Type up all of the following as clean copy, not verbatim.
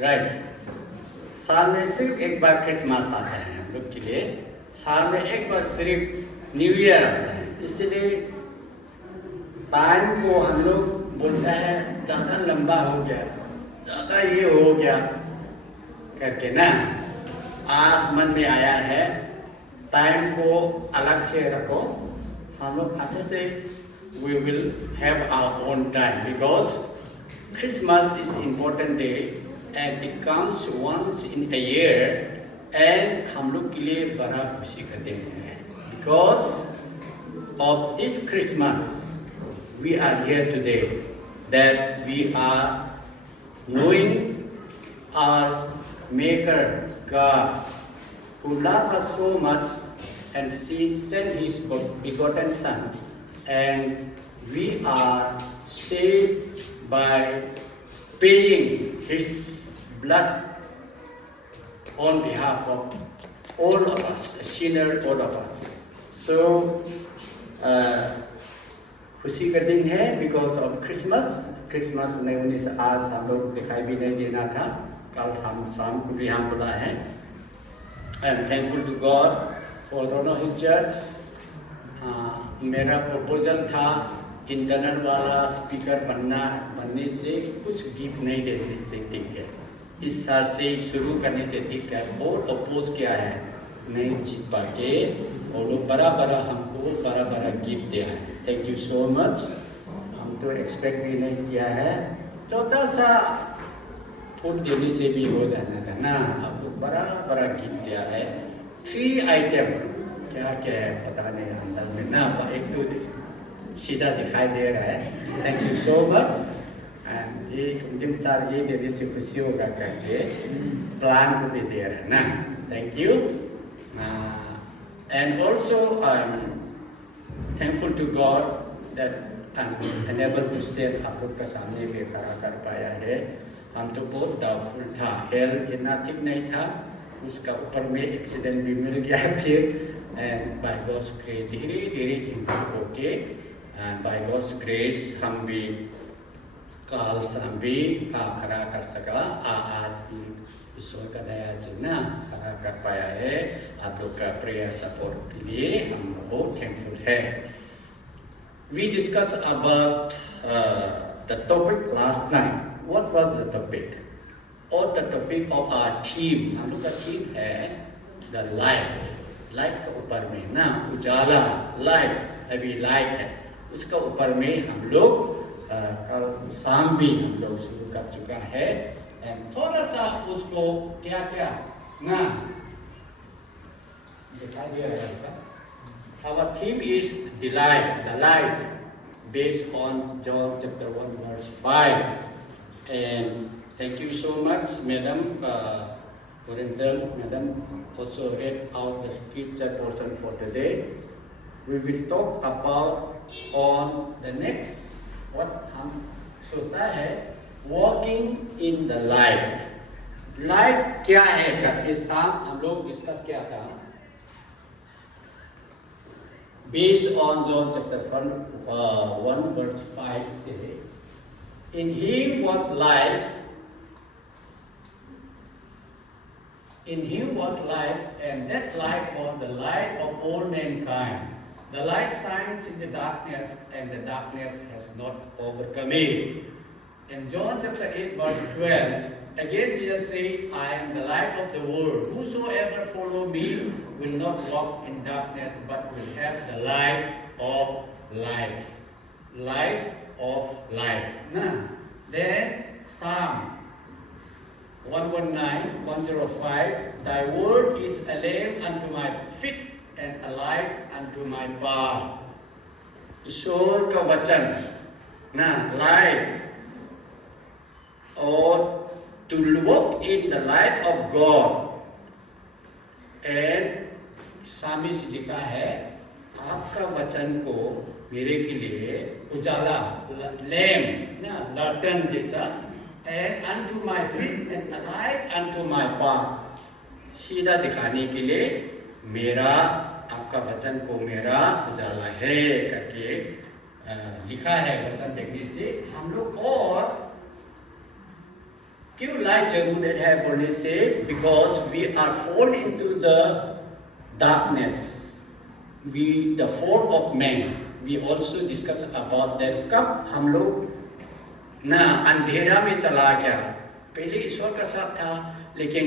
राइट। साल में सिर्फ एक बार क्रिसमस आता है हम लोग के लिए, साल में एक बार सिर्फ न्यू ईयर आता है। इसलिए टाइम को हम लोग बोलता है ज़्यादा लंबा हो गया, ज़्यादा ये हो गया करके ना। आज मन में आया है टाइम को अलग से रखो, हम लोग ऐसे से we will have our own time because Christmas is important day and it comes once in a year and हम लोग के लिए बड़ा खुशी का दिन है। Because of this Christmas we are here today, that we are knowing our Maker God who loved us so much and sent His begotten Son, and we are saved by paying His blood on behalf of all of us, a sinner, all of us. So, खुशी का दिन है because of Christmas. Christmas नहीं होने से आज हम लोग दिखाई भी नहीं देना था, कल शाम को भी हम बुला है। I am thankful to God for Ronald Hill Church. मेरा प्रपोजल था इंटरनल वाला स्पीकर बनने से कुछ गिफ्ट नहीं दे सकते थे। इस साल से शुरू करने से ठीक है, और अपोज किया है, नहीं जीत पाके और लोग बड़ा हमको बड़ा गिफ्ट दिया है। Thank you so much. हम तो एक्सपेक्ट भी नहीं किया है, छोटा सा फूड देने से भी हो जाना था ना, अब बड़ा गिफ्ट दिया है। 3 आइटम क्या है पता नहीं अंदर में ना, एक तो सीधा दिखाई दे रहा है। Thank you so much. And ये दिन साल ये देने से खुशी होगा करके प्लान को भी दे रहा है ना। Thank you. And also I am thankful to God that I am unable to stand आप लोग का सामने भी खड़ा कर पाया है। हम तो बहुत डाउटफुल था, हेल्थ इतना ठीक नहीं था, उसका ऊपर में एक्सीडेंट भी मिल गया फिर, एंड बाय गॉड्स ग्रेस धीरे इम्प्रूव होके, एंड बाय गॉड्स ग्रेस हम भी कल शाम भी खड़ा कर सका। आज भी ईश्वर का दया से ना खड़ा कर पाया है। आप लोग का प्रेयर सपोर्ट के लिए हम बहुत थैंकफुल है। We discussed about the topic last night. What was the topic? Or the topic of our theme. हम लोग का थीम है the light. लाइट का ऊपर में ना उजाला, लाइट अभी लाइट है, उसका ऊपर में हम लोग कल शाम भी हम लोग शुरू कर चुका है। एंड थोड़ा सा उसको क्या ना दिखाई दे रहा है। Our theme is the light, based on John chapter 1 verse 5. And thank you so much, Madam. Madam also read out the scripture portion for today. We will talk about on the next what हम सोचता है walking in the light. Light क्या है करके शाम हम लोग डिस्कस किया था। Based on John chapter 1 verse 5 say, in him was life. In him was life, and that light was the light of all mankind. The light shines in the darkness, and the darkness has not overcome it. In John chapter 8 verse 12, again Jesus said, I am the light of the world. Whosoever follow me will not walk in darkness, but will have the light of life. Light of life. Nah. Then Psalm 105, thy word is a lamp unto my feet and a light unto my path. ईश्वर का वचन ना लाइट, और to walk in the light of God. And सामी से लिखा है आपका वचन को मेरे के लिए उजाला, लैम्प ना लैंटर्न जैसा, and unto my feet and a light unto my path, सीधा दिखाने के लिए मेरा आपका वचन को मेरा उजाला है करके लिखा है। वचन देखने से हम लोग और क्यों लाइट जरूरत है बोलने से, because we are fall into the darkness, the fall of man, we also discuss about that. कब हम लोग ना अंधेरा में चला गया, पहले ईश्वर का साथ था, लेकिन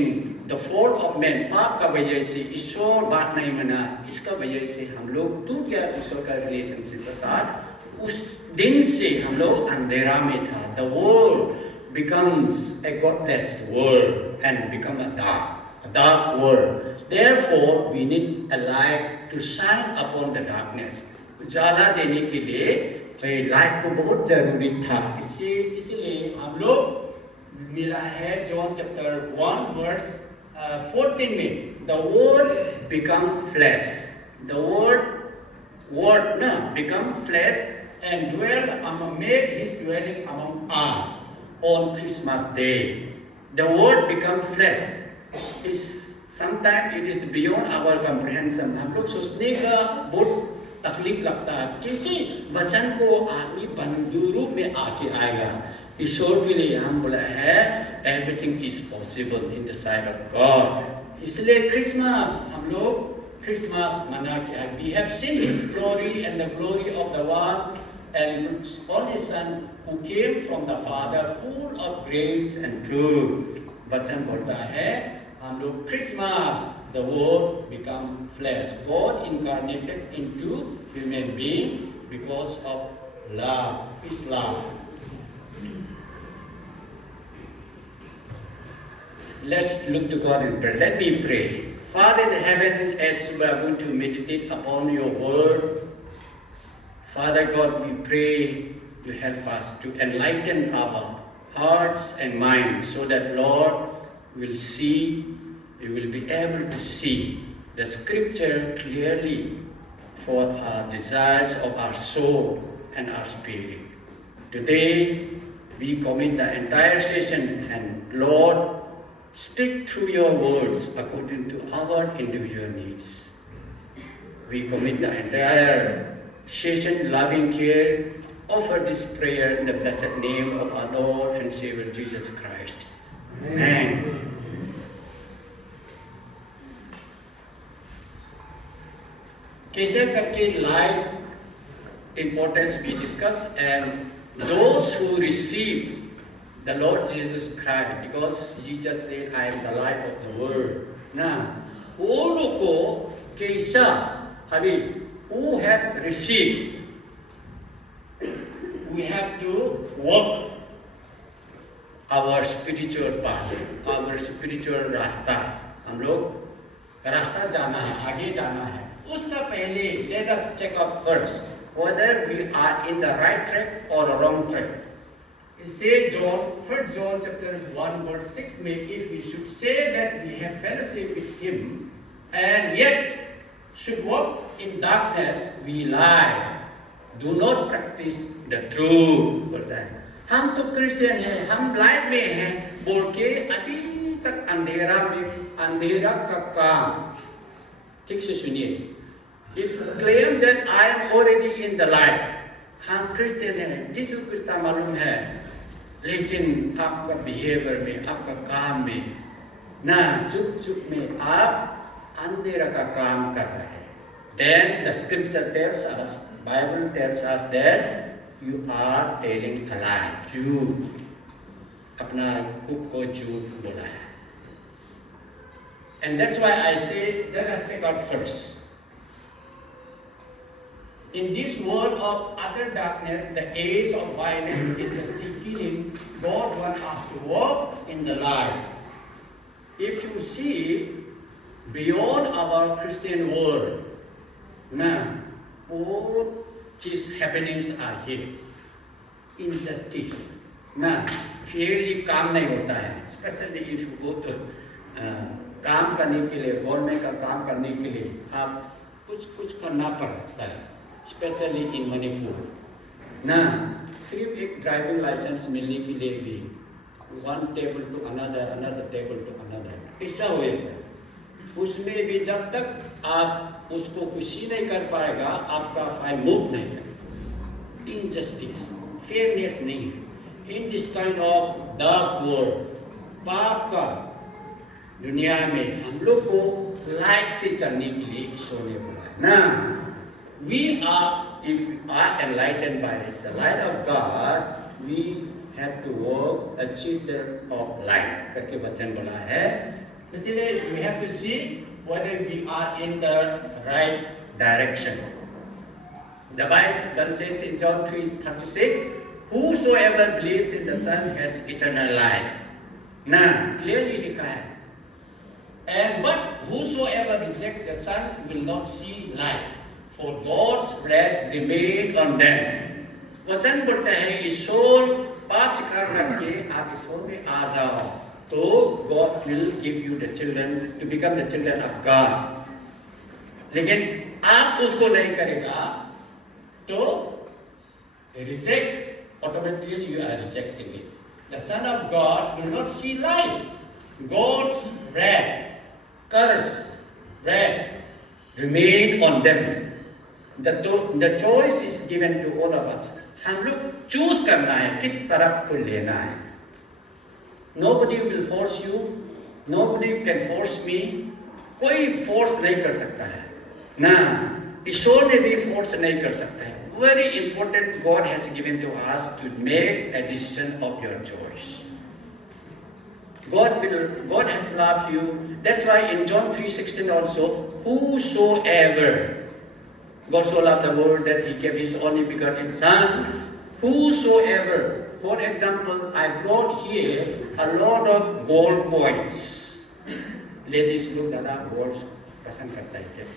the fall of man, पाप का वजह से ईश्वर बात नहीं माना, इसका वजह से हम लोग टूट गया ईश्वर का रिलेशनशिप के साथ। उस दिन से हम लोग अंधेरा में था। The world becomes a godless world and become a dark world. Therefore, we need a light to shine upon the darkness. उजाला देने के लिए लाइट को बहुत जरूरी था। इसलिए हम लोग मिला है जॉन चैप्टर 1 वर्स 14 में, the word become flesh, the word ना become flesh and made his dwelling among us on Christmas Day. The word become flesh is sometimes it is beyond our comprehension. हम लोग सोचने का बहुत तकलीफ लगता है, किसी वचन को आदमी बंधु रूप में आके आएगा। ईश्वर के लिए हम बोला है everything is possible in the sight of God। इसलिए क्रिसमस हम लोग क्रिसमस मना के we have seen His glory and the glory of the one and only Son who came from the Father, full of grace and truth। वचन बोलता है हम लोग Christmas, the word become flesh, God incarnated into human being because of love, His love। Let's look to God in prayer. Let me pray. Father in heaven, as we are going to meditate upon your word, Father God, we pray you help us to enlighten our hearts and minds so that, Lord, we will be able to see the scripture clearly for our desires of our soul and our spirit. Today, we commit the entire session and, Lord, speak through your words according to our individual needs. We commit the entire session, loving care, offer this prayer in the blessed name of our Lord and Savior Jesus Christ. Amen. कैसे करके life importance we discuss, and those who receive the Lord Jesus Christ, because Jesus said, I am the light of the world. Now, all को कैसा अभी who have received, we have to walk our spiritual path, our spiritual रास्ता। हम लोग रास्ता जाना है, आगे जाना है। उसका पहले let us check out first whether we are in the right track or wrong track. Say John, 1 John chapter 1 verse 6 में, if we should say that we have fellowship with Him and yet should walk in darkness, we lie, do not practice the truth। बोलता है हम तो क्रिश्चियन हैं, हम लाइट में हैं बोल के अभी तक अंधेरा में, अंधेरा का काम। ठीक से सुनिए, if you claim that I am already in the light, हम क्रिश्चियन हैं, यीशु क्रिस्ता मालूम है, लेकिन आपका बिहेवियर में, आपका काम में ना चुप चुप में आप अंधेरा का काम कर रहे हैं, then the scripture tells us, Bible tells us that you are telling a lie, झूठ, अपना खुद को झूठ बोला है। And that's why I say, let us check out first. In this world of utter darkness, the age of violence, injustice, killing, God wants us to walk in the light. If you see beyond our Christian world, now all these happenings are here. Injustice, now fairly काम नहीं होता है, especially if you go to काम करने के लिए, गवर्नमेंट का काम करने के लिए आप कुछ करना पड़ता है, स्पेशली इन मणिपुर ना। सिर्फ एक ड्राइविंग लाइसेंस मिलने के लिए भी one table to another, another table to another, ऐसा होएगा। उसमें भी जब तक आप उसको खुशी नहीं कर पाएगा, आपका फाइल मूव नहीं करेगा। इनजस्टिस, फेयरनेस नहीं है। In this kind of dark world, पाप का दुनिया में हम लोग को लाइट से चलने के लिए ईश्वर ने बोला है ना. We are, if we are enlightened by the light of God, we have to walk a children of light करके वचन बोला है. इसलिए we have to see whether we are in the right direction. The Bible says in John 3:36, whosoever believes in the Son has eternal life. ना clearly लिखा है. And but whosoever rejects the Son will not see life, for God's wrath remains on them. वचन बोलता है ईश्वर पाप स्वीकार करके आप ईश्वर में आ जाओ तो God will give you the children to become the children of God. लेकिन आप उसको नहीं करेगा तो reject, automatically you are rejecting it. The Son of God will not see life. God's wrath, curse, wrath remain on them. The choice is given to all of us. हम लोग चूज करना है किस तरफ को लेना है. Nobody will force you. Nobody can force me. कोई फोर्स नहीं कर सकता है ना. ईश्वर ने भी फोर्स नहीं कर सकता है. Very important, God has given to us to make a decision of your choice. God has loved you. That's why in John 3:16 also, whosoever, God so loved the world that He gave His only begotten Son. Whosoever, for example, I brought here a lot of gold coins. Ladies लोग ज़्यादा gold पसंद करता है.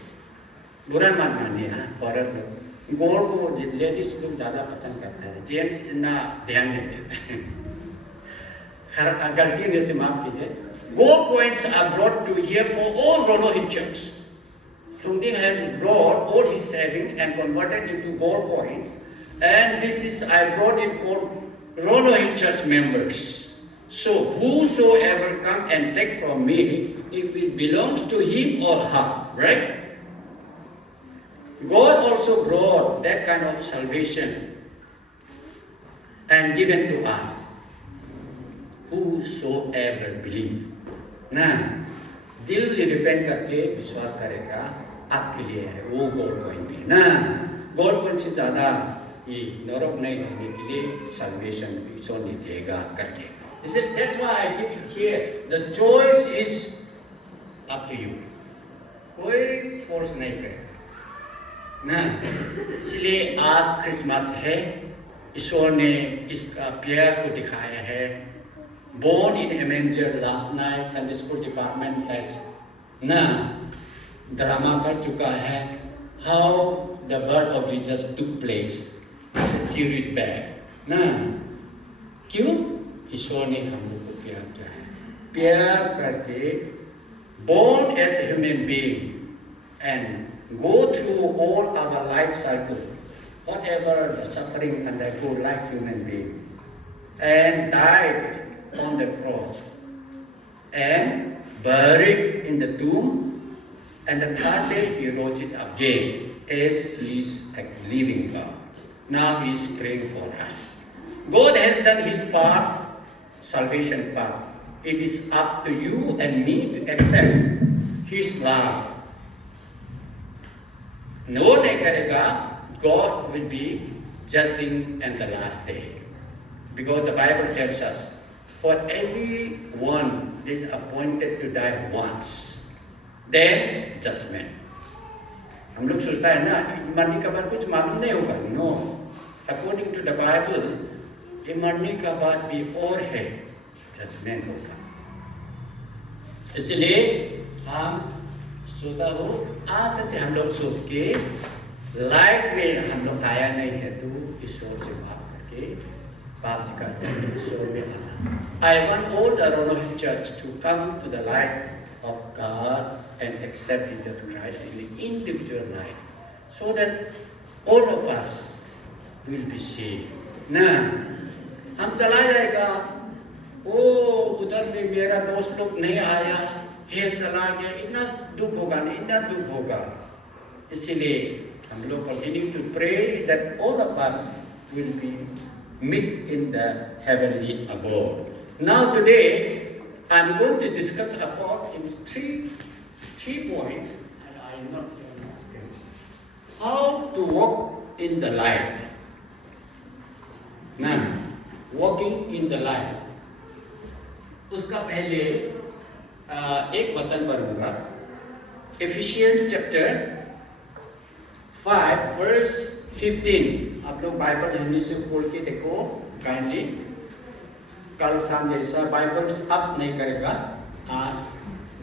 बुरा मान मानिए हाँ, औरत लोग गोल्ड को लेडीज लोग ज़्यादा पसंद करता है. जेंट्स इतना ध्यान नहीं देते. गलती ने से माफ कीजिए. Gold coins are brought to here for all Ronohi church. Lungding has brought all his savings and converted into gold coins, and this is I brought it for Ronohi church members. So whosoever come and take from me, it belongs to him or her, right? God also brought that kind of salvation and given to us. Whosoever believe, ना दिल रिपेंट करके विश्वास करेगा आपके लिए है वो gold coin भी ना. गोल्ड कॉइन से ज़्यादा ये नरक नहीं जाने के लिए salvation ईश्वर ने देगा करके. That's why I give it here. The choice is up to you. कोई फोर्स नहीं करेगा ना. इसलिए आज क्रिसमस है. ईश्वर ने इसका प्यार को दिखाया है. Born in a manger last night, Sunday school department has ना ड्रामा कर चुका है. How the birth of Jesus took place. It's a curious bag ना. क्यों? ईश्वर ने हम लोग को प्यार किया है. प्यार करके born as a human being and go through all our life cycle, whatever the suffering undergo like human being, and died on the cross, and buried in the tomb, and the third day He rose it again as He is a living God. Now He is praying for us. God has done His part, salvation part. It is up to you and me to accept His love. No नहीं करेगा, God will be judging in the last day. Because the Bible tells us, for everyone is appointed to die once, then judgment. हम लोग सोचता है ना मरने के बाद कुछ मालूम नहीं होगा. No, according to the Bible, ये मरने का बाद भी और है, जजमेंट होगा. इसलिए हम सोचता हो आज से हम लोग सोच के लाइफ में हम लोग आया नहीं है तो ईश्वर से बात करके पाप करके ईश्वर में आना. I want all the Ronohi church to come to the light of God and accept Jesus Christ in the individual life, so that all of us will be saved. ना हम चला जाएगा, ओ उधर भी मेरा दोस्त लोग नहीं आया, ये चला गया, इतना दुख होगा ना, इतना दुख होगा. इसीलिए हम लोग continue to pray that all of us will be meet in the heavenly abode. Now today I'm going to discuss about in three points, and I'm not asking how to walk in the light. Now, walking in the light. उसका पहले एक वचन पढ़ूंगा, Ephesians chapter 5 verse 15. आप लोग बाइबल हिंदी से खोल के देखो गायन जी। कल शाम जैसा बाइबल अप नहीं करेगा, आज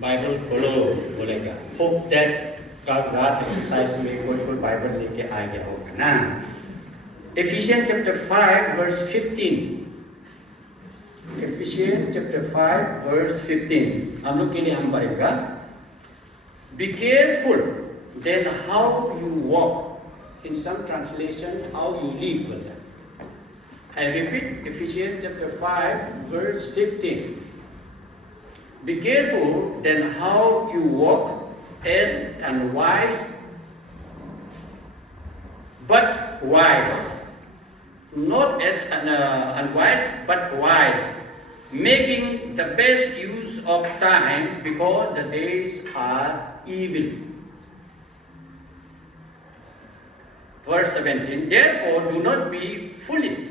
बाइबल खोलो बोलेगा। होप दैट कल रात एक्सरसाइज में कोई बाइबल लेके आ गया होगा ना। Ephesians chapter 5 verse 15. Ephesians chapter 5 verse 15. हम लोग के लिए हम पढ़ेगा। Be careful then how you walk. In some translation, how you live. I repeat, Ephesians chapter 5 verse 15. Be careful then how you walk as unwise, but wise. Not as unwise, but wise, making the best use of time because the days are evil. Verse 17, therefore do not be foolish,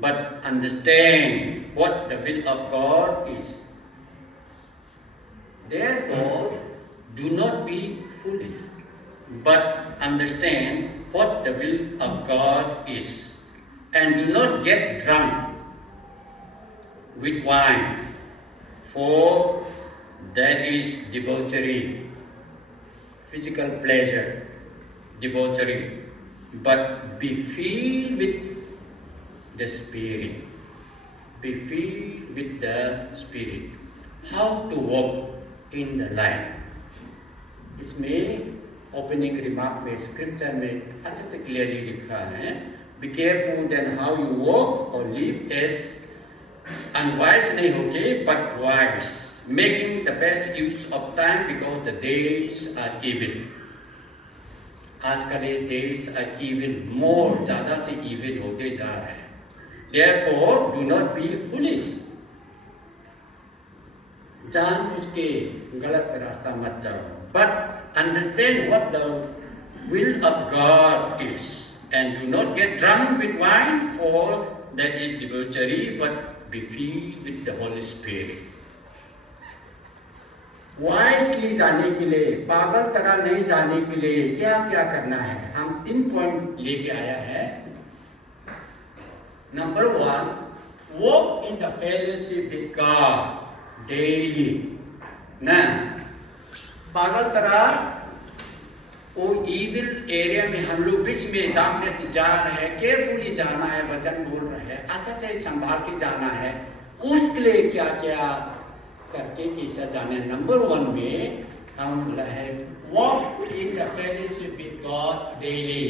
but understand what the will of God is. Therefore do not be foolish, but understand what the will of God is. And do not get drunk with wine, for that is debauchery, physical pleasure, debauchery, but be filled with the Spirit. Be filled with the Spirit. How to walk in the light? इसमें opening remark में scripture में अच्छे से clearly लिखा है, be careful then how you walk or live as unwise नहीं होके but wise, making the best use of time because the days are evil. आजकल ये days are evil, more ज़्यादा से evil होते जा रहे हैं. Therefore do not be foolish. जानबूझ के गलत रास्ता मत चलो, but understand what the will of God is. And do not get drunk with wine, for that is debauchery, but be filled with the Holy Spirit. Wisely जाने के लिए, पागल तरह नहीं जाने के लिए क्या क्या करना है, हम 3 पॉइंट लेके आया है। Number 1, walk in the fellowship with God daily. ना पागल तरह वो इविल एरिया में हम लोग बीच में डार्कनेस जा रहे हैं, केयरफुली जाना है, वचन बोल रहे हैं, अच्छा से संभाल के जाना है, उसके लिए क्या क्या करके कैसा जाना है। नंबर 1 में हम बोला है walk in the fellowship with God daily.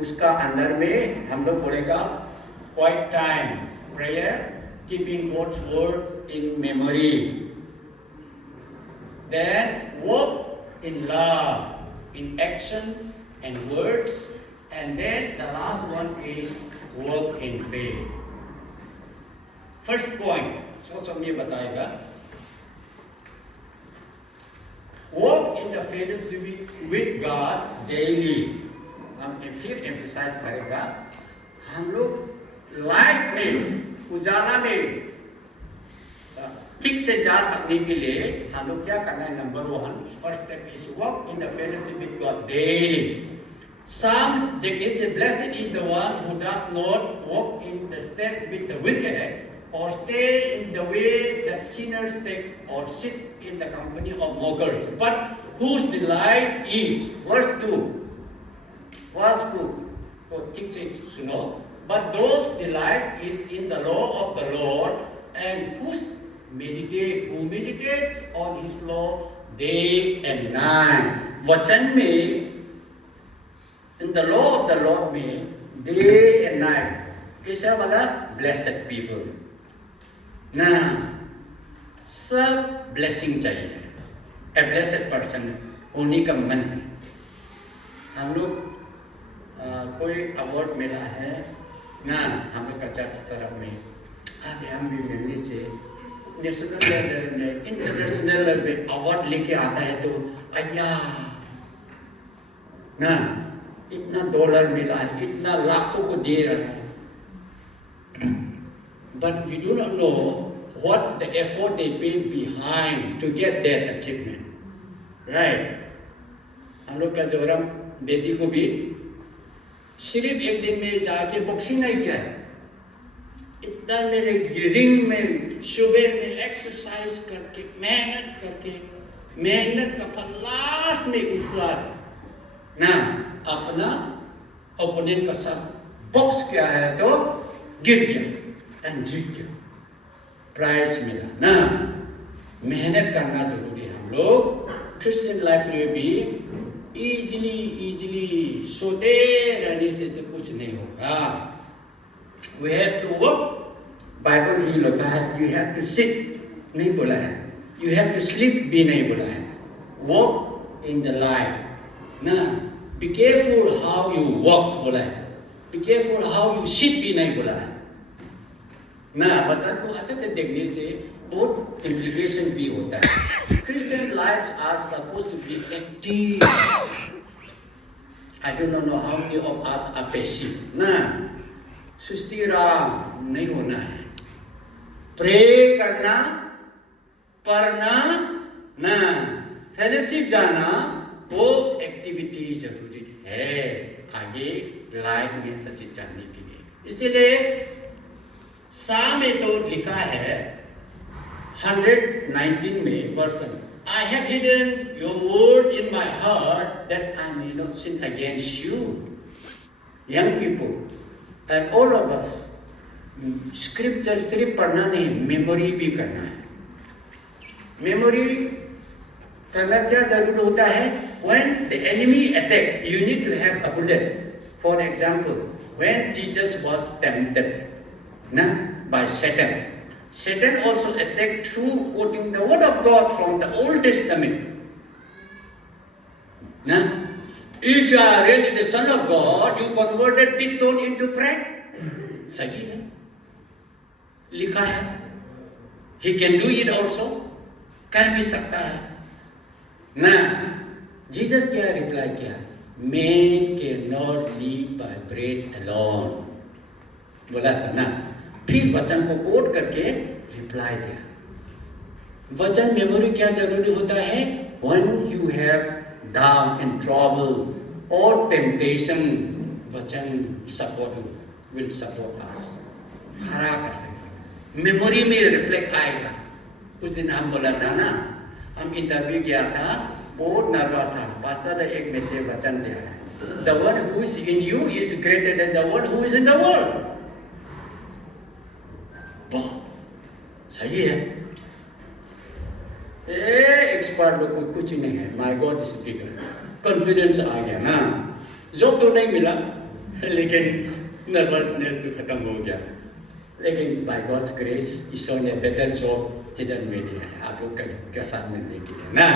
उसका अंदर में हम लोग बोलेगा quiet time, prayer, keeping God's word in memory, then walk in love, in action and words, and then the last one is work in faith. First point, so ये बताएगा, walk in the fellowship with God daily. हम फिर emphasize करेगा, हम लोग लाइट में, उजाला में ठीक से जा सकने के लिए हम लोग क्या करना है। नंबर 1, first step is walk in the fellowship with God daily. Some they say blessed is the one who does not walk in the step with the wicked, or stay in the way that sinners take, or sit in the company of mockers, but whose delight is, verse 2, तो ठीक से सुनो, but those delight is in the law of the Lord, and who meditates on his law day and night. वचन में in the law of the Lord में day and night कैसा वाला blessed people ना, सब blessing चाहिए। a blessed person होने का मन है। हम लोग कोई अवार्ड मिला है ना, हम लोग का चर्च तरफ में, अभी हम भी मिलने से नेशनल लेवल में, इंटरनेशनल लेवल में अवार्ड लेके आता है तो अय्या ना, इतना डॉलर मिला है, इतना लाखों को दे रहा है. But we do not know what the effort they pay behind to get that achievement. Right? हम लोग का जोरम बेटी को भी सिर्फ एक दिन में जाके बॉक्सिंग नहीं किया है. इतना मेरे रिंग में सुबह में एक्सरसाइज करके मेहनत का फल लास्ट में उछला ना, अपना ओपोनेंट का सब बॉक्स किया है तो गिर गया एंड जीत गया, प्राइज मिला ना. मेहनत करना जरूरी है. हम लोग क्रिश्चियन लाइफ में भी इजीली सोते रहने से तो कुछ नहीं होगा. We have to work. Bible भी लिखा है you have to sit नहीं बोला है, you have to sleep भी नहीं बोला है. Walk in the light ना. Be careful how you walk बोला है, be careful how you sit भी नहीं बोला है ना. वचन को अच्छे से देखने से बहुत implication भी होता है. Christian lives are supposed to be active. I do not know how many of us are passive ना. सुस्तीराम नहीं होना है. प्रे करना, पढ़ना ना, फेलोशिप जाना, वो एक्टिविटी जरूरी है आगे लाइफ में सच्ची जानने के लिए. इसलिए सा में तो लिखा है 119 में version, I have hidden your word in my heart that I may not sin against you. Young people and all of us, scripture सिर्फ पढ़ना नहीं, मेमोरी भी करना है. मेमोरी करना क्या जरूर होता है? When the enemy attack, you need to have a bullet. For example, when Jesus was tempted by Satan, Satan also attacked through quoting the word of God from the Old Testament. If you are really the Son of God, you converted this stone into bread. सही है, लिखा है. He can do it also. कर भी सकता है ना. जीसस क्या रिप्लाई किया? Man cannot live by bread alone बोला था ना. फिर वचन को कोट करके रिप्लाई दिया. वचन मेमोरी क्या जरूरी होता है? When you have down and trouble or temptation, वचन support will support us. खड़ा कर सकते, मेमोरी में रिफ्लेक्ट आएगा. उस दिन हम बोला था ना, हम इंटरव्यू किया था, बहुत नर्वस था. पास्टर ने एक में से वचन दिया है, The one who is in you is greater than the one who is in the world. बहुत सही है. एक्सपर्ट लोग को कुछ नहीं है. My God is bigger. Confidence आ गया ना. जॉब तो नहीं मिला, लेकिन नर्वसनेस तो खत्म हो गया. लेकिन बाय गॉड्स ग्रेस ईश्वर ने बेटर जॉब इधर में दिया है आप लोग का साथ मिलने के लिए ना.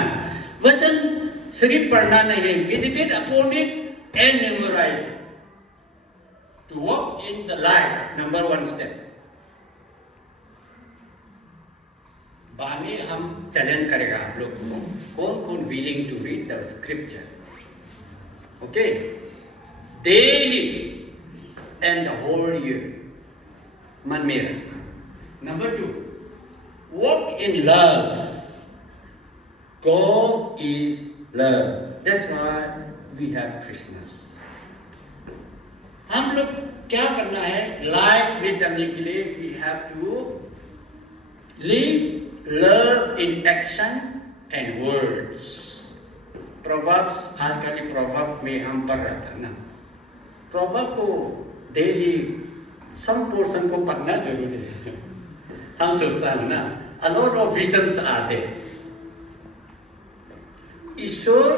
वचन सिर्फ पढ़ना नहीं है, meditate upon it and memorise it. To walk in the life, number 1 step. बाद में हम चैलेंज करेगा आप लोग को, कौन कौन willing to read the scripture. Okay, daily and the whole year मन में रख. Number 2, walk in love. God is love. That's why we have Christmas. हम लोग क्या करना है लाइफ में चलने के लिए? We have to live love in action and words. Proverbs, आजकल प्रोवर्ब में हम पढ़ रहा था ना. प्रोवर्ब को डेली सम पोर्शन को पढ़ना जरूरी है. हम सोचता है ना, a lot of wisdoms are there. Ishwar,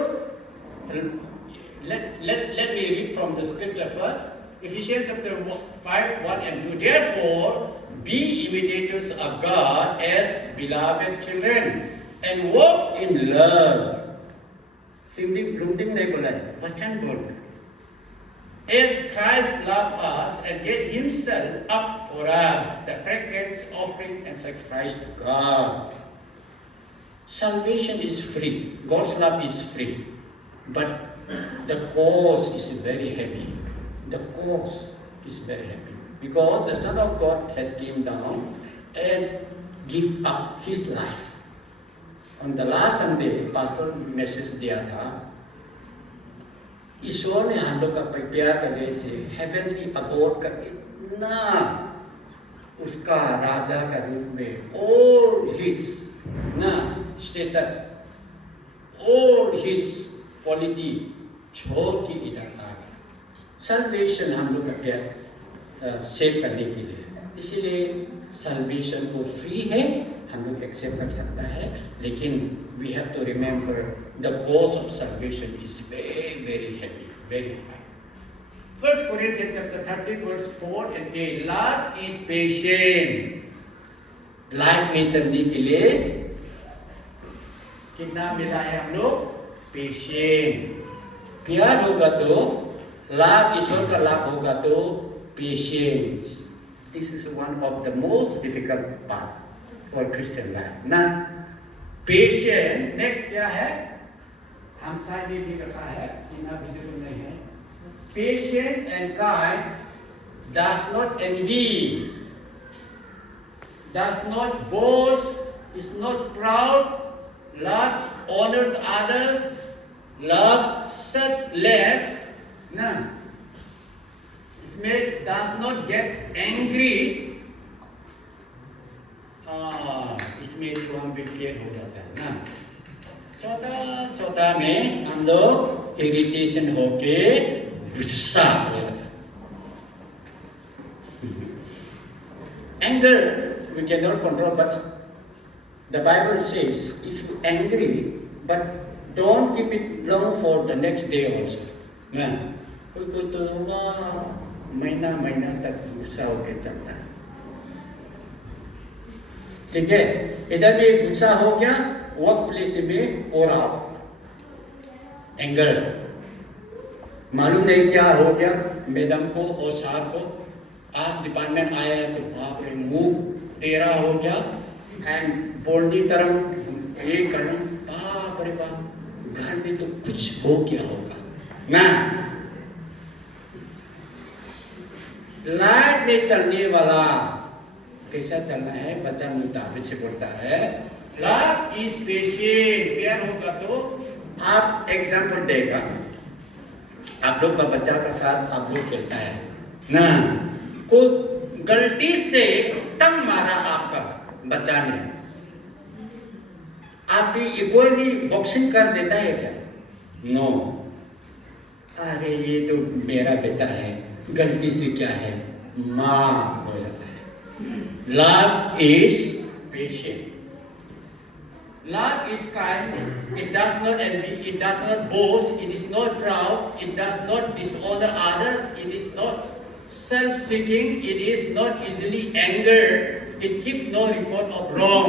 let me read from the scripture first. Ephesians chapter 5, 1 and 2. Therefore, be imitators of God as beloved children and walk in love. रुंदिंग नहीं बोला है, वचन बोल. As Christ loved us and gave himself up for us, the fragrance offering and sacrifice to God. Salvation is free. God's love is free. But the cost is very heavy. The cost is very heavy. Because the Son of God has came down and give up his life. On the last Sunday, Pastor message दिया था, ईश्वर ने हम लोग का प्रिपेयर करने से heavenly abode का इतना उसका राजा का रूप में all his ना status, all his quality छोड़ के इधर आ गया. Salvation हम लोग का प्यार सेव करने के लिए, इसीलिए salvation को फ्री है, हम लोग एक्सेप्ट कर सकता है, लेकिन we have to remember the cost of salvation is very, very heavy, very high. 1 Corinthians chapter 13 verse 4 and 8. Love is patient. लाइफ में चलने के लिए कितना मिला है हम लोग? पेशेंट. प्यार होगा तो लाभ, ईश्वर का लाभ होगा तो patience. This is one of the most difficult part for Christian life. ना पेशेंट. नेक्स्ट क्या है? हम साइड में भी रखा है, इतना विजिबल नहीं है. Patient and kind, does not envy, does not boast, is not proud, love honors others, love selfless. ना इसमें does not get angry. इसमें जो हम क्लियर हो जाता है ना, चौथा में हम लोग इरिटेशन होके गुस्सा हो जाता है. Anger we cannot control, but the Bible says if you angry, but don't keep it long for the next day also. ना कोई तो महीना तक गुस्सा होके चलता है. ठीक है, इधर भी गुस्सा हो गया, वर्क प्लेस में और एंगर, मालूम नहीं क्या हो गया मैडम को और साहब को. आज डिपार्टमेंट आया है तो बाप रे मुंह टेढ़ा हो गया एंड बोलनी तरह ये करना, बाप रे बाप घर में तो कुछ हो क्या होगा ना. लाइट में चलने वाला कैसा चलना है? बच्चा मुताबिक से बोलता है लव इज पेशेंट. प्यार होगा तो आप एग्जाम्पल देगा, आप लोग का बच्चा का साथ आप लोग खेलता है ना, को गलती से टंग मारा आपका बच्चा ने, आपकी इक्वली बॉक्सिंग कर देता है क्या? नो. अरे ये तो मेरा बेटा है, गलती से क्या है मां हो जाता है. Love is patient. Love is kind. It does not envy. It does not boast. It is not proud. It does not dishonor others. It is not self-seeking. It is not easily angered. It keeps no record of wrong.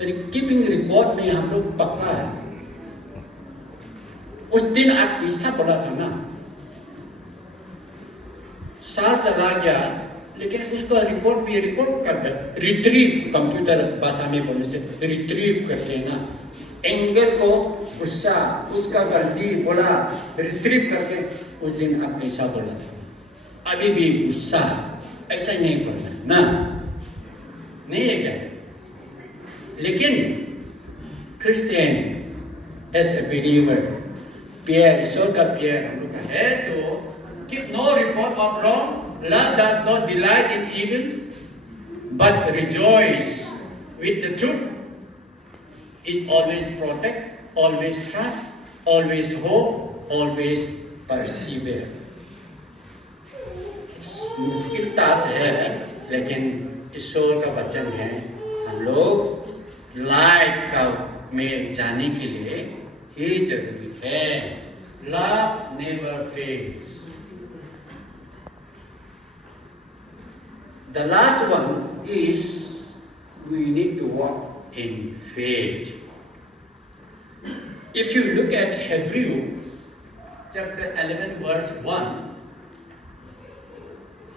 Keeping record में हम लोग पक्का है. उस दिन आप ऐसा बोला था ना, साल चला गया लेकिन उसका रिकॉर्ड भी रिकॉर्ड कर दे, रिट्रीव, कंप्यूटर भाषा में बोलने से रिट्रीव करके ना, एंगर को गुस्सा उसका गलती बोला रिट्रीव करके उस दिन आप ऐसा बोला था, अभी भी गुस्सा ऐसा नहीं बोलना ना, नहीं है क्या? लेकिन क्रिश्चियन एज ए बिलीवर प्यार, ईश्वर का प्यार हम लोग है तो keep no record of wrong. Love does not delight in evil, but rejoice with the truth. It always protect, always trust, always hope, always persevere. मुश्किल टास्क है, लेकिन ईश्वर का वचन है, हम लोग लाइफ का में जाने के लिए ये जरूरी है. Love never fails. The last one is we need to walk in faith. If you look at Hebrew chapter 11 verse 1,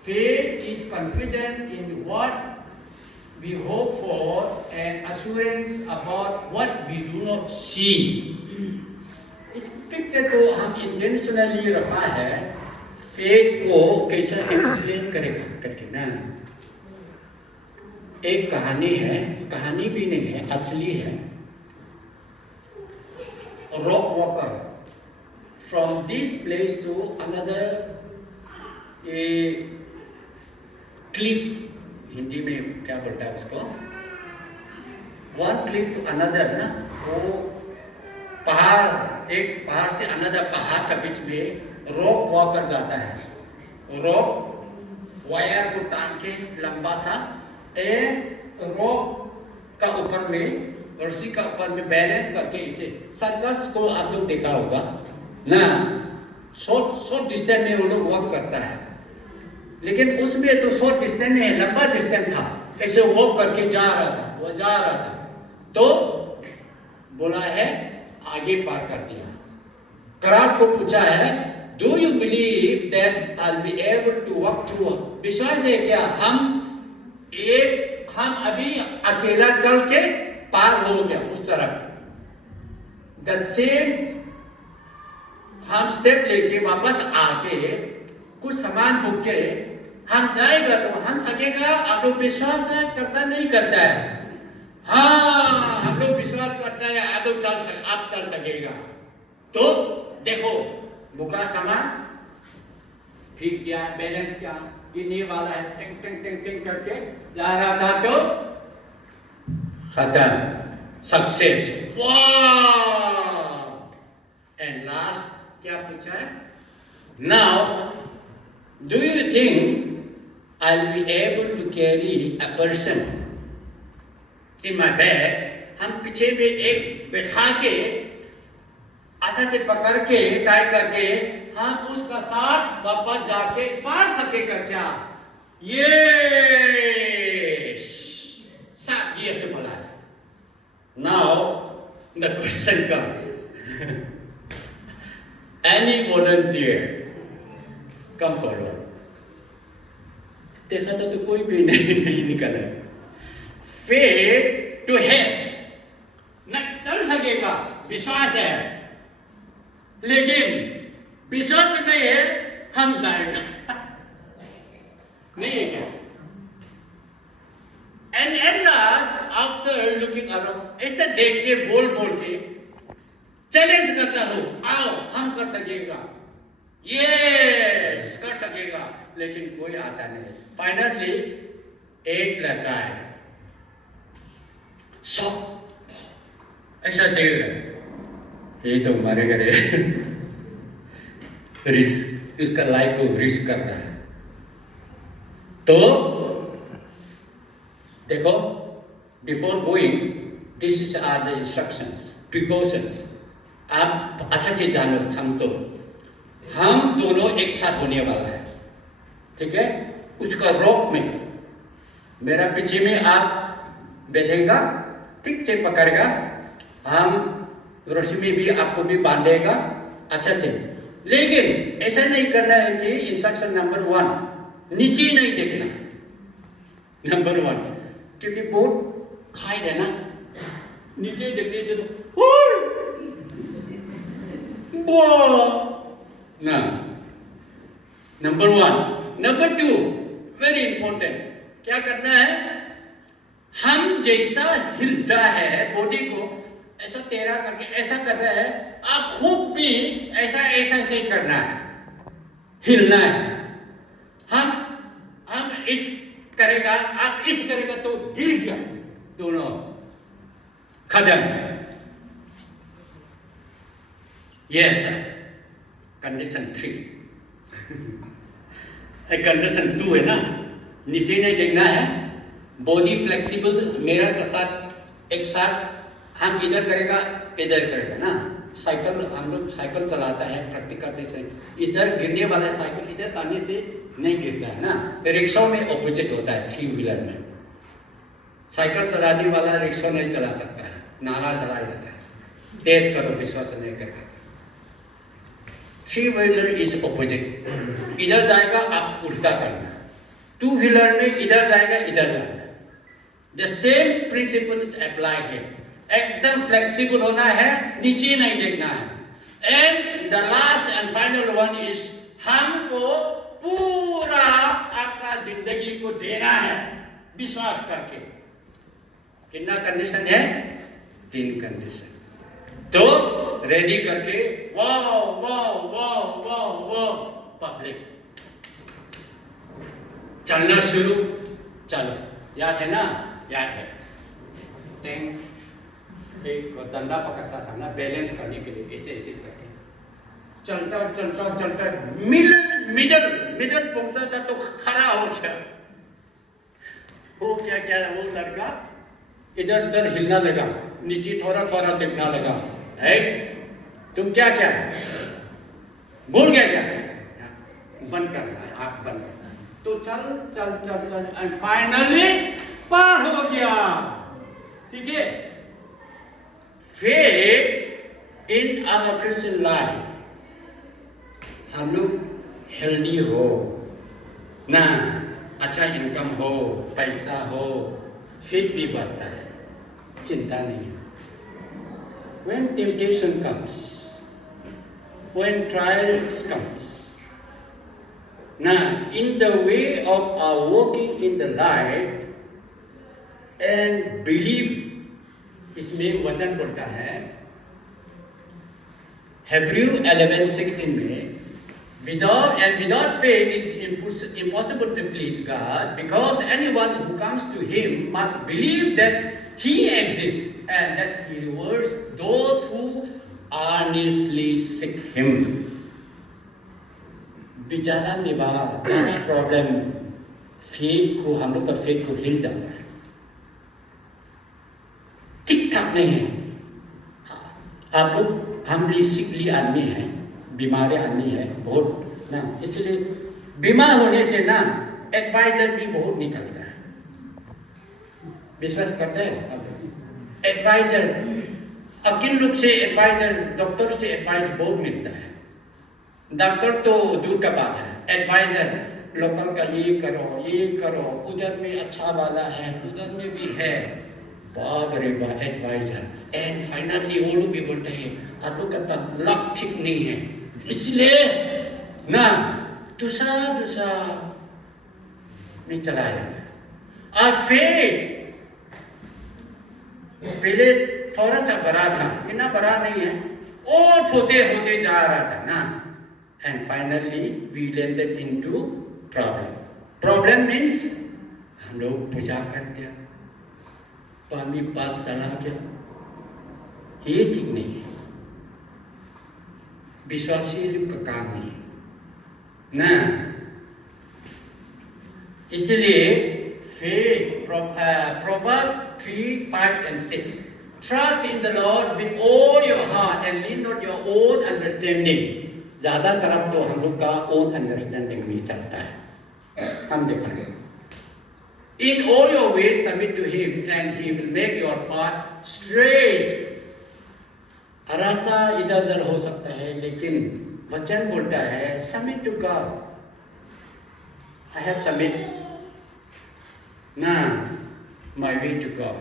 faith is confident in what we hope for and assurance about what we do not see. इस पिक्चर को हम इंटेंशनली रखा है फेथ को कैसे एक्सप्लेन करेगा करके ना। एक कहानी है, कहानी भी नहीं है, असली है। Rock walker from this place to another a cliff, Hindi में क्या बोलता है उसको, वन क्लिफ टू अनदर ना, वो पहाड़, एक पहाड़ से अनदर पहाड़ का बीच में रॉक वॉकर जाता है। रॉक वायर को टान के लंबा सा रॉक का ऊपर में, रस्सी का ऊपर में बैलेंस करके, इसे सर्कस को आप लोग देखा होगा ना, शॉर्ट डिस्टेंस में वो लोग वॉक करता है, लेकिन उसमें तो शॉर्ट डिस्टेंस नहीं है, लंबा डिस्टेंस था, ऐसे वॉक करके जा रहा था, वो जा रहा था, तो बोला है आगे पार कर दिया। करार को पूछा है, do you believe that I will be able to walk through, विश्वास है क्या हम अभी अकेला चल के पार हो गया उस तरफ। द सेम हम स्टेप लेके वापस आके कुछ सामान बुक के हम जाएगा तो हम सकेगा। आप लोग विश्वास करता नहीं करता है? हाँ, हम लोग विश्वास करता है आप लोग आप चल सकेगा। तो देखो बुका सामान ठीक किया, बैलेंस किया, ये वाला है, टिंग टिंग टिंग टिंग करके जा रहा था तो खत्म, सक्सेस, वाह। एंड लास्ट क्या पूछा है? Now do you think I will be able to carry a person in my bag? हम पीछे में एक बैठा के अच्छा से पकड़ के टाई करके हम उसका साथ वापस जाके पार सकेगा क्या? ये साथ ये से बोला है। Now the question come, any volunteer come forward. देखा तो कोई भी नहीं निकला। फेथ टू हेल्प न चल सकेगा, विश्वास है, लेकिन विश्वास नहीं है हम जाएगा नहीं है क्या? And at last after looking around, ऐसे देख के बोल के चैलेंज करता हूं, आओ हम कर सकेगा, यस कर सकेगा, लेकिन कोई आता नहीं। फाइनली एक लड़का है, सब ऐसा देख रहा, ये तो मारेगा रे रिस्क, उसका लाइफ को रिस्क कर रहा है। तो देखो, before going this is are the instructions, precautions. आप अच्छा से जानो, समझो, हम दोनों एक साथ होने वाला है, ठीक है? उसका रॉक में मेरा पीछे में आप बैठेगा, ठीक से पकड़ेगा, हम रस्सी में भी आपको भी बांधेगा अच्छा से। लेकिन ऐसा नहीं करना है कि इंस्ट्रक्शन नंबर 1 नीचे नहीं देखना, नंबर 1, क्योंकि बहुत हाइट है ना, नीचे देखने से तो ना। नंबर 1, नंबर 2 वेरी इंपॉर्टेंट, क्या करना है? हम जैसा हिलता है बॉडी को ऐसा तेरा करके ऐसा कर रहा है, आप खुद भी ऐसा ऐसे ही करना है, हिलना है। हम इस करेगा, आप इस करेगा तो गिर गया, दोनों खत्म। यस सर, कंडीशन 3 कंडीशन 2 है ना, नीचे नहीं देखना है, बॉडी फ्लेक्सिबल, मेरा के साथ एक साथ हम इधर करेगा इधर करेगा ना। साइकिल हम लोग साइकिल चलाता है प्रैक्टिस करते से, इधर गिरने वाला साइकिल इधर आने से नहीं गिरता है ना। रिक्शा में ऑपोजिट होता है, 3 व्हीलर में साइकिल चलाने वाला रिक्शा नहीं चला सकता है, नाला चला जाता है, तेज करो, विश्वास नहीं करता। थ्री व्हीलर इज ऑपोजिट, इधर जाएगा आप उल्टा करना, टू व्हीलर में इधर जाएगा इधर जाना। The same principle is apply है, एकदम फ्लेक्सिबल होना है, नीचे नहीं देखना है। And the last and final one is हमको पूरा आपका जिंदगी को देना है विश्वास करके। कितना कंडीशन है? 3 कंडीशन। तो रेडी करके wow wow wow wow wow public चलना शुरू। चलो, याद है ना? याद है। टैंक एक डंडा पकड़ता था ना बैलेंस करने के लिए, ऐसे ऐसे करके चलता चलता चलता मिडल पहुंचता था तो खड़ा हो गया। वो क्या वो लड़का इधर उधर हिलना लगा, नीचे थोड़ा थोड़ा देखना लगा। है तुम क्या भूल गया क्या? बंद करना है, आंख बंद करना है। तो चल चल चल चल एंड फाइनली पार हो गया। ठीक है? फिर इन आवर क्रिश्चियन लाइफ हम लोग हेल्दी हो ना, अच्छा इनकम हो, पैसा हो, फिर भी बढ़ता है, चिंता नहीं है। When temptation comes, when trials comes, now in the way of our walking in the light and believe, इसमें वचन बोलता है Hebrew 11:16 में, without faith it is impossible to please God, because anyone who comes to Him must believe that He exists and that He rewards those who earnestly seek Him. बेचारा निभाव क्या problem, faith को, हम लोग का फेथ को हिल जाता है, ठीक ठाक नहीं है। आप लोग, हम बेसिकली आदमी हैं, बीमारी आदमी है बहुत ना, इसलिए बीमार होने से ना एडवाइजर भी बहुत निकलता है। विश्वास करते हैं? एडवाइजर, अकिल लोग से एडवाइजर, डॉक्टर से एडवाइस बहुत मिलता है। डॉक्टर तो दूर का बात है, एडवाइजर लोकल का ये करो, उधर में अच्छा वाला है, उधर में भी है, बाप रे बाप एडवाइजर। एंड फाइनली वो लोग भी बोलते हैं आप लोग का लक ठीक नहीं है, इसलिए ना दूसरा में चला जाता है। और फिर पहले थोड़ा सा बड़ा था, इतना बड़ा नहीं है, और छोटे होते जा रहा था ना, and finally we landed into problem means हम लोग पूजा कर दिया, पानी पास चला गया, ये ठीक नहीं है, विश्वासी लोग का काम नहीं है ना। इसलिए फिर Proverbs 3, 5 and 6, trust in the Lord with all your heart and lean not your own understanding. ज्यादा तरफ तो हम लोग का own understanding में चलता है, हम देखा In all your ways submit to Him and He will make your path straight. रास्ता इधर उधर हो सकता है, लेकिन वचन बोलता है submit to God. I have submit now my way to God.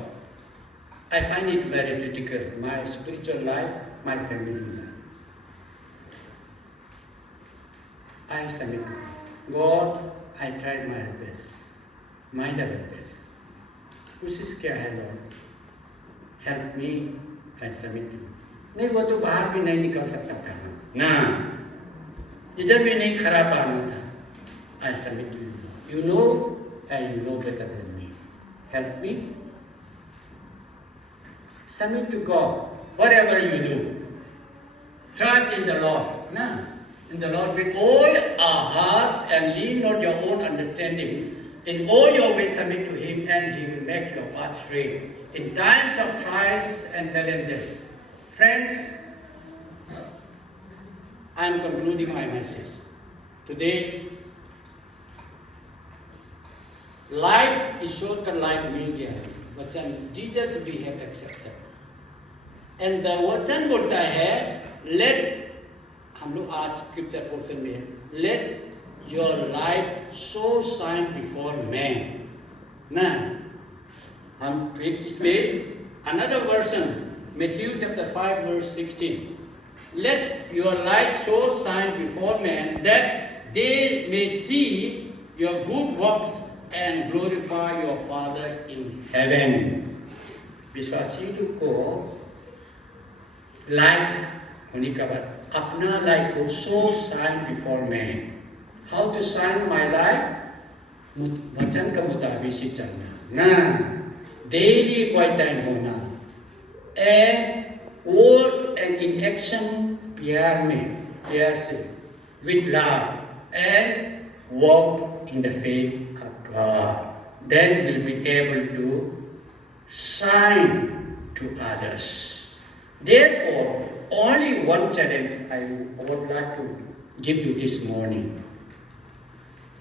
I find it very critical, my spiritual life, my family life. I submit to God. I tried my best, my level best. कोशिश क्या है Lord? Help me and submit to you. नहीं, वो तो बाहर भी नहीं निकल सकता था ना, इधर भी नहीं खड़ा पाना था। I submit to you. You know and you know better than me. Help me. Submit to God. Whatever you do, trust in the Lord. No? In the Lord with all our hearts and lean not your own understanding. In all your ways submit to Him and He will make your path straight. In times of trials and challenges. Friends, I am concluding my message. Today, life is shorter life मिल गया है, वचन Jesus we have accepted. And the वचन बोलता है let हम लोग आज scripture portion में let your light so shine before man ना, हम इसमें another version, Matthew chapter 5 verse 16. Let your light so shine before men that they may see your good works and glorify your Father in heaven. विश्वासी लोग को लाइट होने के बाद अपना लाइट को so shine before men. How to shine my light? वचन का मुताबिक से चलना ना, डेली क्वाइट टाइम होना and word and in action प्यार से with love and walk in the faith of God, then will be able to shine to others. Therefore, only one challenge I would like to give you this morning.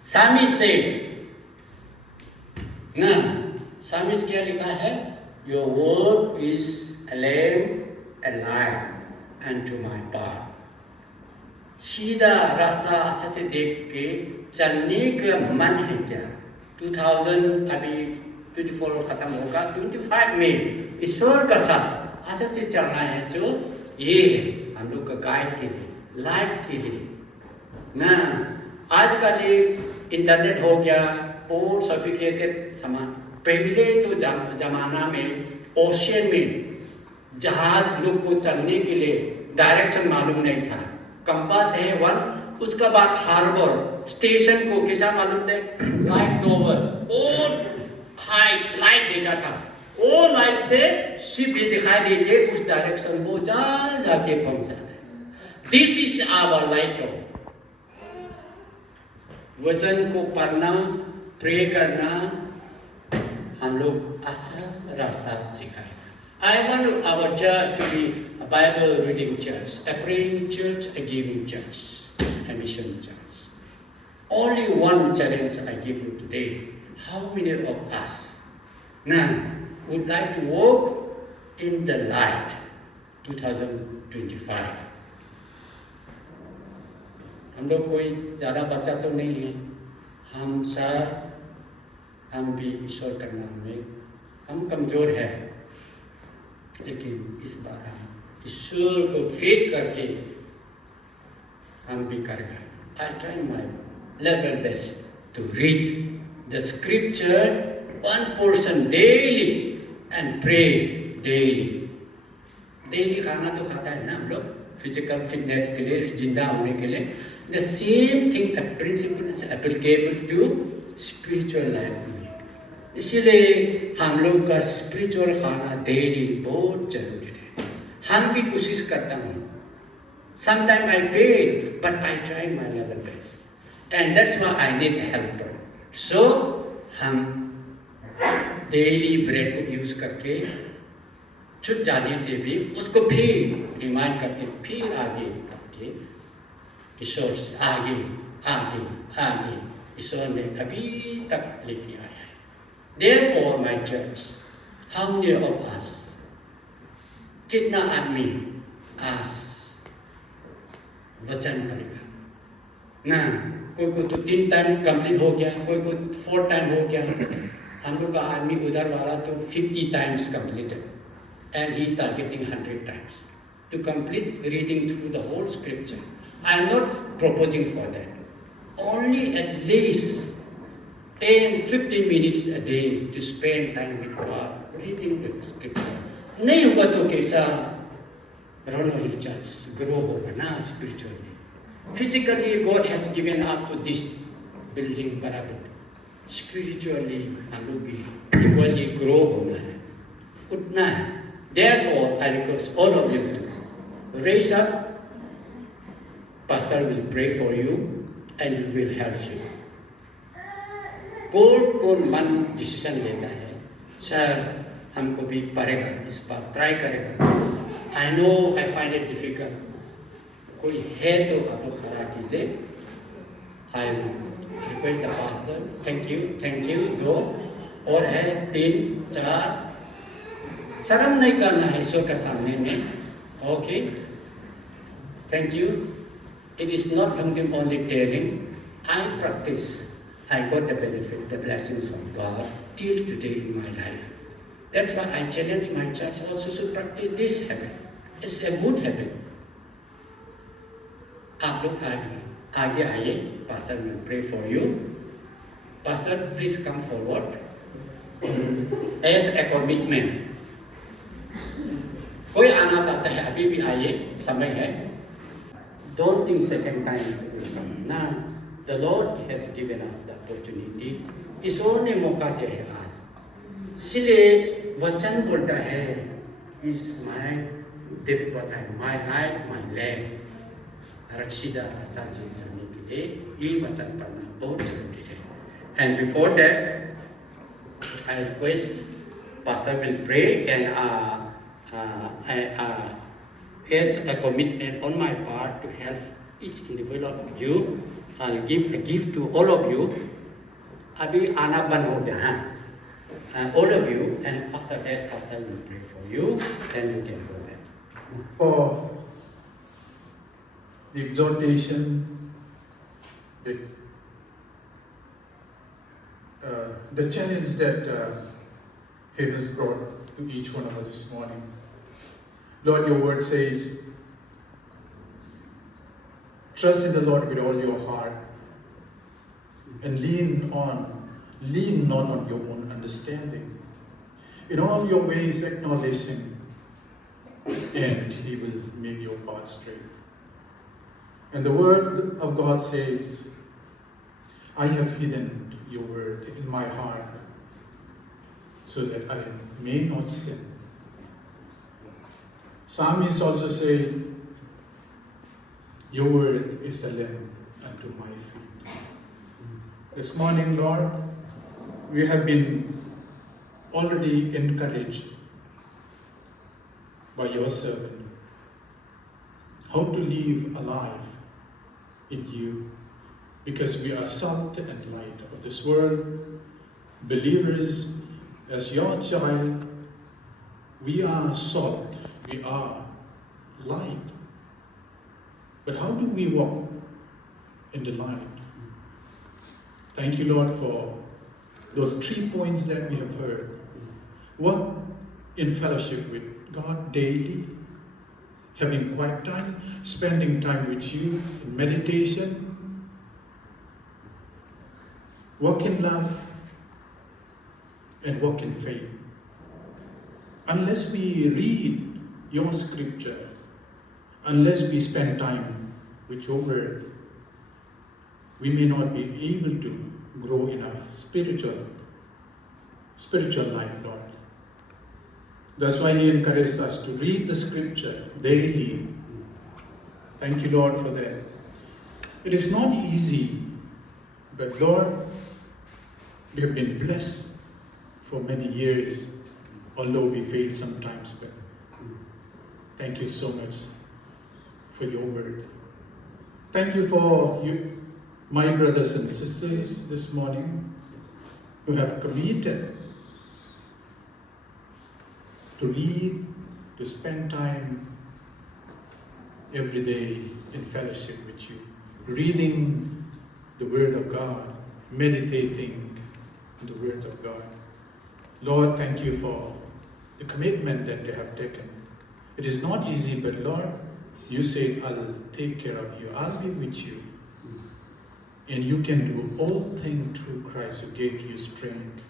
Psalmist said, ना सामिस क्या लिखा है? Your word is a lamp and light unto my path. सीधा रास्ता अच्छा से देख के चलने का मन है क्या? 2000 अभी 24 खत्म होगा, 25 में ईश्वर का साथ अच्छा से चलना है जो ये है हम लोग का गाइड के लिए, लाइट के लिए ना. आजकल इंटरनेट हो गया और सोफिस्टिकेटेड सामान. पहले तो जमाना में ओशियन में जहाज लोग को चलने के लिए डायरेक्शन मालूम नहीं था. कंपास है वन, उसके बाद हार्बर स्टेशन को कैसा मालूम थे? लाइट टॉवर और हाई लाइट देता था. वो लाइट से शिप भी दिखाई देते, उस डायरेक्शन को जाके पहुंचाता है. This is our light. वचन को पढ़ना, प्रे करना, हम लोग अच्छा रास्ता सिखाए. I want our church to be a Bible reading church, a praying church, a giving church, a mission church. Only one challenge I give you today. How many of us now would like to walk in the light 2025? हम लोग कोई ज़्यादा बच्चा तो नहीं है, हम भी ईश्वर का नाम में हम कमज़ोर है, लेकिन इस बार हम ईश्वर को फेथ करके हम भी करेंगे. I try my level best to read the scripture one portion daily and pray daily. Daily खाना तो खाता है ना हम लोग, फिजिकल फिटनेस के लिए, जिंदा होने के लिए. The same thing, a principle is applicable to spiritual life. इसलिए हम लोग का स्पिरिचुअल खाना डेली बहुत जरूरी है. हम भी कोशिश करता हूँ. Sometimes I fail, but I try my level best, and that's why I need a helper. So हम डेली ब्रेड को यूज करके छूट जाने से भी उसको फिर रिमाइंड करके फिर आगे करके ईश्वर से आगे आगे आगे ईश्वर ने अभी तक लेके आया है. Therefore, my church, how many of us, कितना आदमी आज वचन पढ़ेगा ना? कोई तो 3 टाइम कंप्लीट हो गया, कोई 4 टाइम हो गया. हम लोग का आदमी उधर वाला तो 50 times completed, and he is targeting 100 times to complete reading through the whole scripture. I am not proposing for that. Only at least 10-15 minutes a day to spend time with God reading the scripture. नहीं होगा तो कैसा Rono Hill Church grow होगा ना spiritually. Physically God has given up to this building बराबर. Spiritually हम लोग भी equally grow होना है, उतना है. Therefore I request all of you to raise up. Pastor will pray for you and will help you. कौन मन डिसीजन लेता है, सर हमको भी पड़ेगा, इस बार ट्राई करेगा. I know I find it difficult. कोई है तो आप लोग खड़ा कीजिए. I request the pastor. Thank you. 2 और है, 3 4. शर्म नहीं करना है ईश्वर के सामने में. Okay, thank you. It is not only telling, I practice. I got the benefit, the blessings from God till today in my life. That's why I challenge my church also to practice this habit. It's a good habit. आप लोग आगे आइए, Pastor will pray for you. Pastor, please come forward. As a commitment. कोई आना चाहता है अभी भी आइए, समय है. Don't think second time. Now, the Lord has given us the opportunity. ईश्वर ने मौका दिया है आज. इसलिए वचन बोलता है, is my death, my life, my lamb. रक्षिता रास्ता चल जाने के लिए ये वचन पढ़ना बहुत जरूरी है. And before that, I request Pastor will pray and as a commitment on my part to help each individual of you, I'll give a gift to all of you. अभी आना बंद हो गया है. All of you, and after that, Pastor will pray for you, then you can go back. For the exhortation, the challenge that He has brought to each one of us this morning. Lord, your word says, trust in the Lord with all your heart and lean not on your own understanding. In all your ways acknowledge Him, and He will make your path straight. And the word of God says, I have hidden your word in my heart so that I may not sin. Psalmist also say, your word is a lamp unto my feet. This morning, Lord, we have been already encouraged by your servant how to live a life in you, because we are salt and light of this world. Believers, as your child, we are salt, we are light. But how do we walk in the light? Thank you, Lord, for those 3 points that we have heard. Walk in fellowship with God daily, having quiet time, spending time with you in meditation, walk in love, and walk in faith. Unless we read your scripture, unless we spend time with your word, we may not be able to grow enough spiritual life, Lord. That's why He encouraged us to read the scripture daily. Thank you, Lord, for that. It is not easy, but Lord, we have been blessed for many years, although we fail sometimes. But thank you so much for your word. Thank you for you, my brothers and sisters this morning who have committed to read, to spend time every day in fellowship with you, reading the Word of God, meditating on the Word of God. Lord, thank you for the commitment that they have taken. It is not easy, but Lord, you said, I'll take care of you, I'll be with you. And you can do all things through Christ who gave you strength.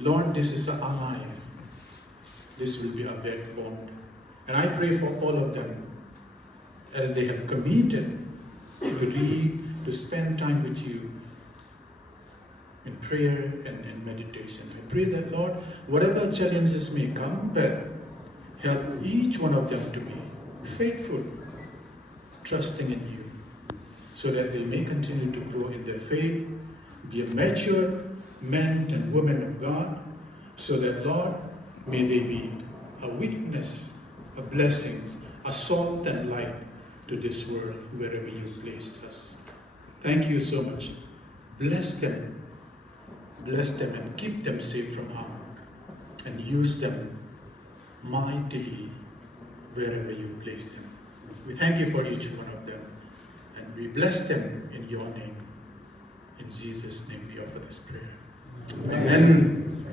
Lord, this is our life. This will be our backbone. And I pray for all of them as they have committed to read, to spend time with you in prayer and in meditation. I pray that, Lord, whatever challenges may come, but help each one of them to be faithful, trusting in you, so that they may continue to grow in their faith, be a mature men and women of God, so that, Lord, may they be a witness, a blessing, a salt and light to this world wherever you placed us. Thank you so much. Bless them and keep them safe from harm, and use them mightily wherever you place them. We thank you for each one of them. And we bless them in your name. In Jesus' name we offer this prayer. Amen.